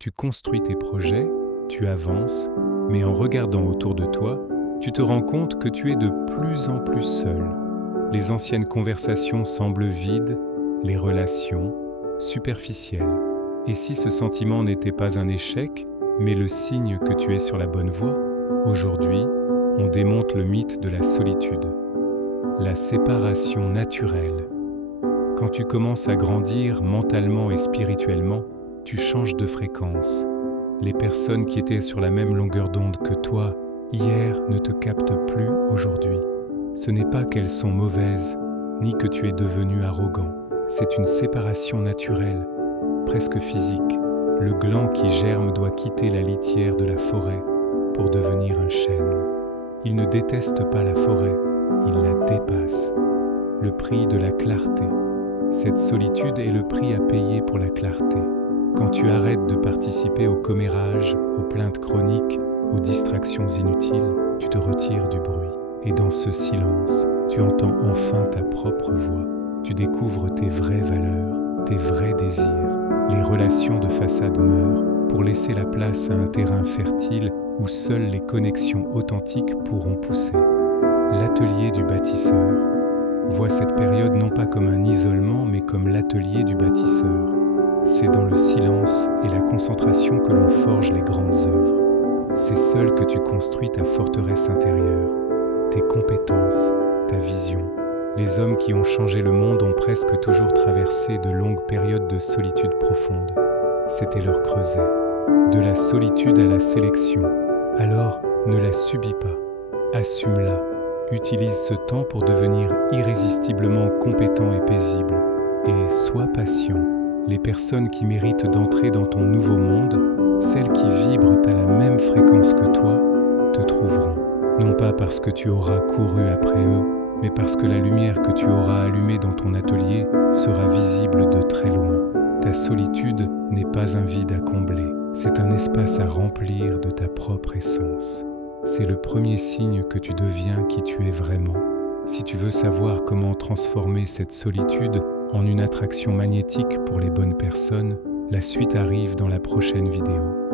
Tu construis tes projets, tu avances, mais en regardant autour de toi, tu te rends compte que tu es de plus en plus seul. Les anciennes conversations semblent vides, les relations superficielles. Et si ce sentiment n'était pas un échec, mais le signe que tu es sur la bonne voie, aujourd'hui, on démonte le mythe de la solitude. La séparation naturelle. Quand tu commences à grandir mentalement et spirituellement, tu changes de fréquence. Les personnes qui étaient sur la même longueur d'onde que toi hier ne te captent plus aujourd'hui. Ce n'est pas qu'elles sont mauvaises, ni que tu es devenu arrogant. C'est une séparation naturelle, presque physique. Le gland qui germe doit quitter la litière de la forêt pour devenir un chêne. Il ne déteste pas la forêt, il la dépasse. Le prix de la clarté. Cette solitude est le prix à payer pour la clarté. Quand tu arrêtes de participer au commérage, aux plaintes chroniques, aux distractions inutiles, tu te retires du bruit. Et dans ce silence, tu entends enfin ta propre voix. Tu découvres tes vraies valeurs, tes vrais désirs. Les relations de façade meurent pour laisser la place à un terrain fertile où seules les connexions authentiques pourront pousser. L'atelier du bâtisseur. Vois cette période non pas comme un isolement, mais comme l'atelier du bâtisseur. C'est dans le silence et la concentration que l'on forge les grandes œuvres. C'est seul que tu construis ta forteresse intérieure, tes compétences, ta vision. Les hommes qui ont changé le monde ont presque toujours traversé de longues périodes de solitude profonde. C'était leur creuset. De la solitude à la sélection. Alors, ne la subis pas. Assume-la. Utilise ce temps pour devenir irrésistiblement compétent et paisible. Et sois patient. Les personnes qui méritent d'entrer dans ton nouveau monde, celles qui vibrent à la même fréquence que toi, te trouveront. Non pas parce que tu auras couru après eux, mais parce que la lumière que tu auras allumée dans ton atelier sera visible de très loin. Ta solitude n'est pas un vide à combler, c'est un espace à remplir de ta propre essence. C'est le premier signe que tu deviens qui tu es vraiment. Si tu veux savoir comment transformer cette solitude en une attraction magnétique pour les bonnes personnes, la suite arrive dans la prochaine vidéo.